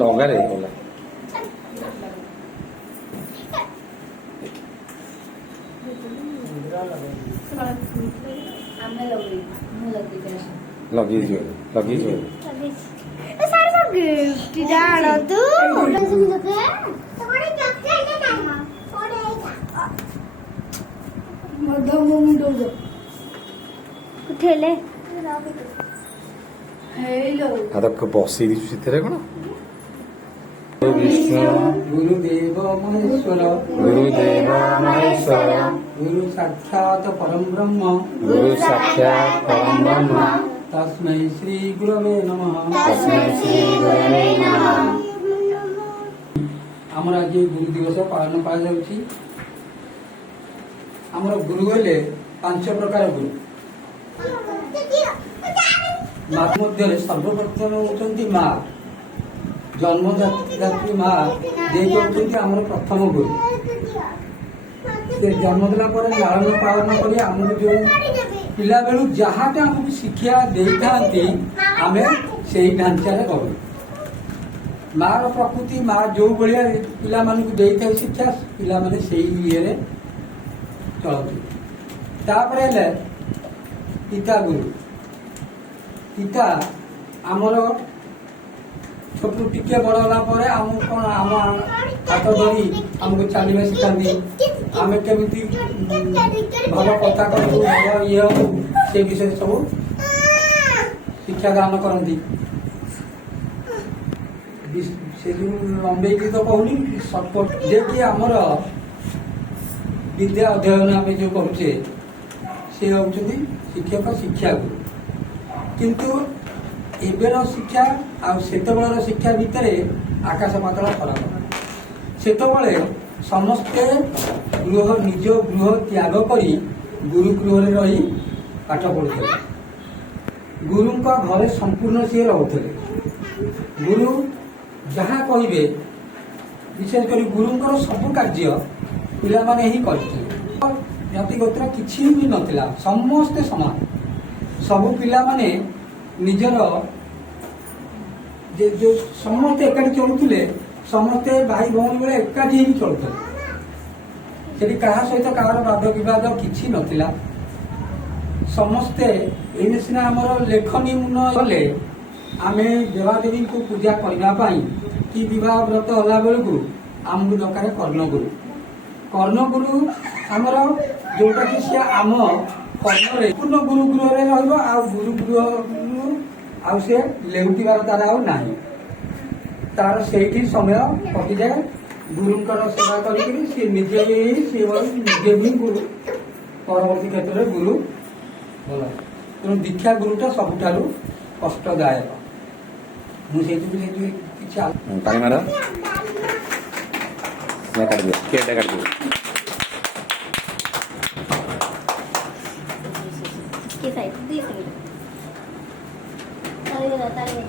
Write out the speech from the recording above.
লঙ্কা রে ওলা ଲଗେଇଛୁ ଲଗେଇଛୁ ଉଠେଇଲେ അതൊക്കെ ബോസ് ചെയ്തിച്ചു ചിത്രരെ കണ വിഷ്ണു गुरुदेव महेश्वर ഗുരുദേവ മഹേശ്വര गुरु साक्षात परम ब्रह्म ഗുരു സാക്ഷാത് പരം ബ്രഹ്മ तस्मै श्री गुरवे नमः തസ്മൈ ശ്രീ ഗുരവേ നമഃ आमर आज गुरु दिवस पालन कराଯାଉଛି आमर गुरु हेले 5 प्रकार गुरु माँ मध्य सर्वप्रथम होती माँ जन्मदात्री माँ जे आमर प्रथम गुरु जन्म देला लालन पालन कर जो पिला बेलू जहाँ आमको शिक्षा दे था आम से ढांचार करू माँ प्रकृति माँ जो भाया पिला दे था शिक्षा पिला माने से ये चलती पिता गुरु पिता आमर छोटू टिके बड़ होला आमको कौन आम हाथ धरी आमको चलवा शिखाती आम केमी भल कथा करूँ भल ये हो से विषय सब शिक्षा दान करती से जो लंबे तो कहूनी सपोर्ट जे कि आमर विद्या अध्ययन आम जो करुचे से होती शिक्षक शिक्षा गुरु किंतु एबेर शिक्षा आ सेतबेलर शिक्षा भितर आकाश पातल फरक सेतबेले समस्ते गृह निज गृह त्याग करी गुरुगृह रही पाठ पढ़ुते गुरु घरे संपूर्ण सी रोते गुरु जहाँ कहे विशेष कर गुरुंर सब कार्य पिला माने ही करते जाति गोत्र किसी भी नथिला समस्ते समान सबु पिला माने निजर जो समस्ते एकाठी चलुले समस्ते भाई भौणी बेले एकाठी ही चलुते क्या सहित कहार वाद विवाद किसी नथिला समस्ते एने सिना आमर लेखनी मुन गले आम देवादेवी को पूजा करने कि विवाह व्रत होला बेलू आमको दरकार कर्णगुरु कर्णगुरु आमर जोटा कि सी आम कर्म पूर्ण गुरुगृह गुरुगृह आ से लेउटिबार तार आ तार से समय कटि जाए गुरुंकर सेवा करी निजे निजे भी गुरु परवर्ती क्षेत्र में गुरु भल तेणु दीक्षा गुरुटा सबुठ कष्टदायक मुझे पानी मार मैं काट दिया केटा काट दिया इसके साइड दी साइड ताली